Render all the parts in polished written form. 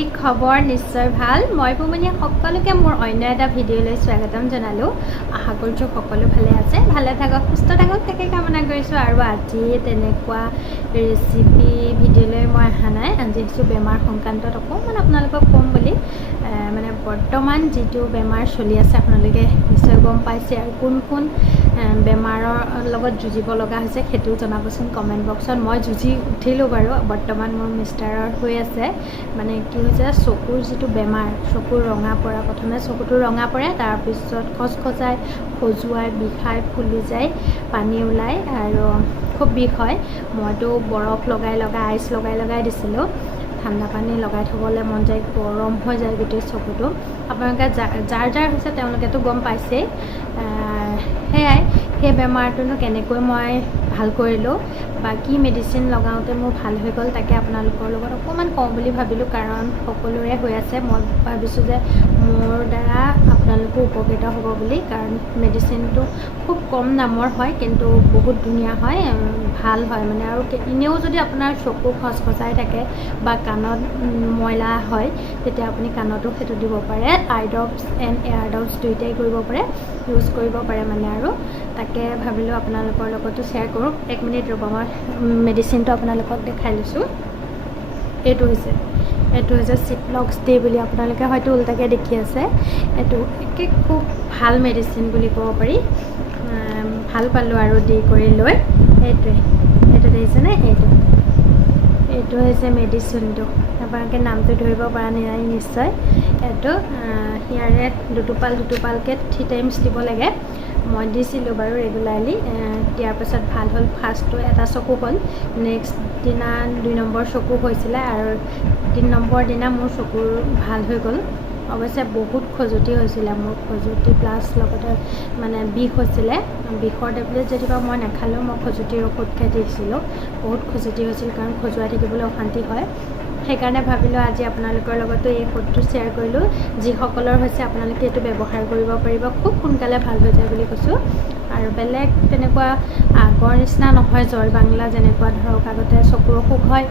কি খবৰ নিশ্চয় ভাল মই বুমনিয়ে সকলোকে মোৰ অন্য এটা ভিডিঅ'লৈ স্বাগতম জনালো আশা কৰিছো সকলো ভালে আছে ভালে থাকক সুস্থ থাকক তাকে কামনা কৰিছো আৰু আজি তেনেকুৱা ৰেচিপি ভিডিঅ'লৈ মই আহা নাই আজি কিছু বেমাৰ সংক্ৰান্তত অকণমান আপোনালোকক কম বুলি মানে বৰ্তমান যেটো বেমাৰ চলি আছে আপোনালোকে নিশ্চয় গম পাইছে আৰু কোন কোন বেমাৰৰ লগত যুঁজিব লগা হৈছে সেইটো জনাবচোন কমেন্ট বক্সত মই যুঁজি উঠিলো বাৰু বৰ্তমান মোৰ মিষ্টাৰৰ হৈ আছে মানে কি হৈছে চকুৰ যেটো বেমাৰ চকুৰ ৰঙা পৰা প্ৰথমে চকুটো ৰঙা পৰে তাৰ পিছত খজখজাই খজুৱাই বিষাই ফুলি যায় পানী ওলাই আৰু খুব বিষ হয় মইতো বৰফ লগাই আইচ লগাই দিছিলো ঠাণ্ডা পানী লগাই থবলৈ মন যায় গৰম হৈ যায় গোটেই চকুটো আপোনালোকে যাৰ হৈছে তেওঁলোকেতো গম পাইছে হেয়াই সেই বেমাৰটোনো কেনেকৈ মই ভাল কৰিলো বা কি মেডিচিন লগাওতে মোৰ ভাল হৈ গ'ল তাকে আপোনালোকৰ লগত অকমান কম বুলি ভাবিলো কাৰণ সকলোৰে হৈ আছে মই ভাবিছো যে মোৰ দ্বাৰা আপোনালোকো উপকৃত হ'ব বুলি কাৰণ মেডিচিনটো খুব কম দামৰ হয় কিন্তু বহুত ধুনীয়া হয় ভাল হয় মানে আৰু এনেও যদি আপোনাৰ চকু খজখজাই থাকে বা কাণত ময়লা হয় তেতিয়া আপুনি কাণতো হেতু দিব পাৰে আই ড্ৰপছ এণ্ড এয়াৰ ড্ৰপছ দুইটাই কৰিব পাৰে ইউজ কৰিব পাৰে মানে আৰু তাকে ভাবিলো আপোনালোকৰ লগতো শেয়াৰ কৰো 1 মিনিট ৰ'ব মই মেডিচিনটো আপোনালোকক দেখাই লৈছো এইটো হৈছে চিপলক্স ডে বুলি আপোনালোকে হয়তো উল্টাকে দেখি আছে এইটো একে খুব ভাল মেডিচিন বুলি ক'ব পাৰি ভাল পালো আৰু দি কৰি লৈ এইটো দেখিছেনে এইটো হৈছে মেডিচিনটো আপোনালোকে নামটো ধৰিব পৰা নাই নিশ্চয় এইটো ইয়াৰে দুটোপালকে 3 টাইমছ দিব লাগে মই দিছিলোঁ বাৰু ৰেগুলাৰলি দিয়াৰ পাছত ভাল হ'ল ফাৰ্ষ্টটো এটা চকু হ'ল নেক্সট দিনা 2 নম্বৰ চকু হৈছিলে আৰু 3 নম্বৰ দিনা মোৰ চকুৰ ভাল হৈ গ'ল অৱশ্যে বহুত খজুতি হৈছিলে মোৰ খজুতি প্লাছ লগতে মানে বিষ হৈছিলে বিষৰ টেবলেট যেনিবা মই নাখালেও মই খজুতিৰ ঔষধ খাই দিছিলোঁ বহুত খজুতি হৈছিল কাৰণ খজুৱাই থাকিবলৈ অশান্তি হয় সেইকাৰণে ভাবিলো আজি আপোনালোকৰ লগতো এই ঔষধটো শ্বেয়াৰ কৰিলো যিসকলৰ হৈছে আপোনালোকে এইটো ব্যৱহাৰ কৰিব পাৰিব খুব সোনকালে ভাল হৈ যায় বুলি কৈছো আৰু বেলেগ তেনেকুৱা আগৰ নিচিনা নহয় জয় বাংলা যেনেকুৱা ধৰক আগতে চকুৰ অসুখ হয়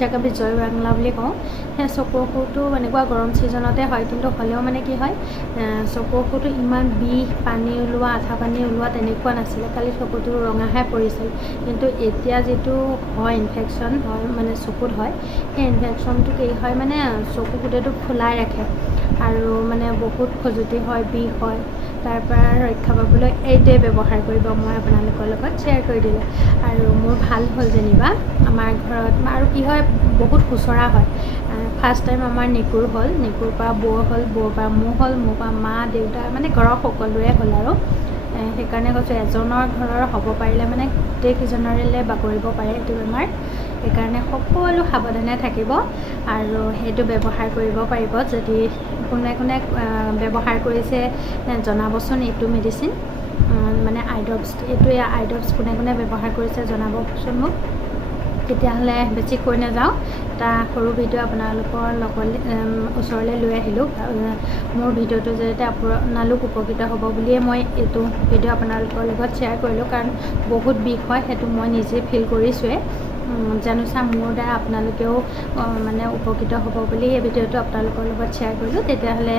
যাক আমি জয় বাংলা বুলি কওঁ সেই চকুৰ অসুখটো এনেকুৱা গৰম ছিজনতে হয় কিন্তু হ'লেও মানে কি হয় চকুৰ অসুখটো ইমান বিষ পানী ওলোৱা আঠা পানী ওলোৱা তেনেকুৱা নাছিলে খালি চকুটো ৰঙাহে পৰিছিল কিন্তু এতিয়া যেটো হয় ইনফেকশ্যন হয় মানে চকুত হয় সেই ইনফেকশ্যনটো কি হয় মানে চকু গোটেইটো ফুলাই ৰাখে আৰু মানে বহুত খজুতি হয় বিষ হয় তাৰ পৰা ৰক্ষা পাবলৈ এইটোৱে ব্যৱহাৰ কৰিব মই আপোনালোকৰ লগত শ্বেয়াৰ কৰি দিলোঁ আৰু মোৰ ভাল হ'ল যেনিবা আমাৰ ঘৰত আৰু কি হয় বহুত খুচৰা হয় ফাৰ্ষ্ট টাইম আমাৰ নিকুৰ হ'ল নিকুৰ পৰা বৌ হ'ল বৌৰ পৰা মোৰ হ'ল মোৰ পৰা মা দেউতা মানে ঘৰৰ সকলোৰে হ'ল আৰু সেইকাৰণে কৈছোঁ এজনৰ ঘৰৰ হ'ব পাৰিলে মানে গোটেইকেইজনৰে বাগৰিব পাৰে এইটো বেমাৰ সেইকাৰণে সকলো সাৱধানে থাকিব আৰু সেইটো ব্যৱহাৰ কৰিব পাৰিব যদি কোনে ব্যৱহাৰ কৰিছে জনাবচোন এইটো মেডিচিন মানে আই ড্ৰপছ এইটোৱে আই ড্ৰপছ কোনে ব্যৱহাৰ কৰিছে জনাবচোন মোক তেতিয়াহ'লে বেছি কৈ নাযাওঁ এটা সৰু ভিডিঅ' আপোনালোকৰ ওচৰলৈ লৈ আহিলোঁ মোৰ ভিডিঅ'টো জৰিয়তে আপোনালোক উপকৃত হ'ব বুলিয়ে মই এইটো ভিডিঅ' আপোনালোকৰ লগত শ্বেয়াৰ কৰিলোঁ কাৰণ বহুত বিষ হয় সেইটো মই নিজে ফিল কৰিছোঁৱে জানোচা মোৰ দ্বাৰা আপোনালোকেও মানে উপকৃত হ'ব বুলি এই ভিডিঅ'টো আপোনালোকৰ লগত শ্বেয়াৰ কৰিলোঁ তেতিয়াহ'লে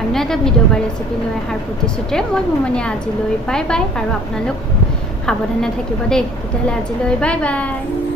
অন্য এটা ভিডিঅ' বা ৰেচিপি লৈ অহাৰ প্ৰতিশ্ৰুতিৰে মই বুমনিয়ে আজিলৈ বাই বাই আৰু আপোনালোক সাৱধানে থাকিব দেই তেতিয়াহ'লে আজিলৈ বাই বাই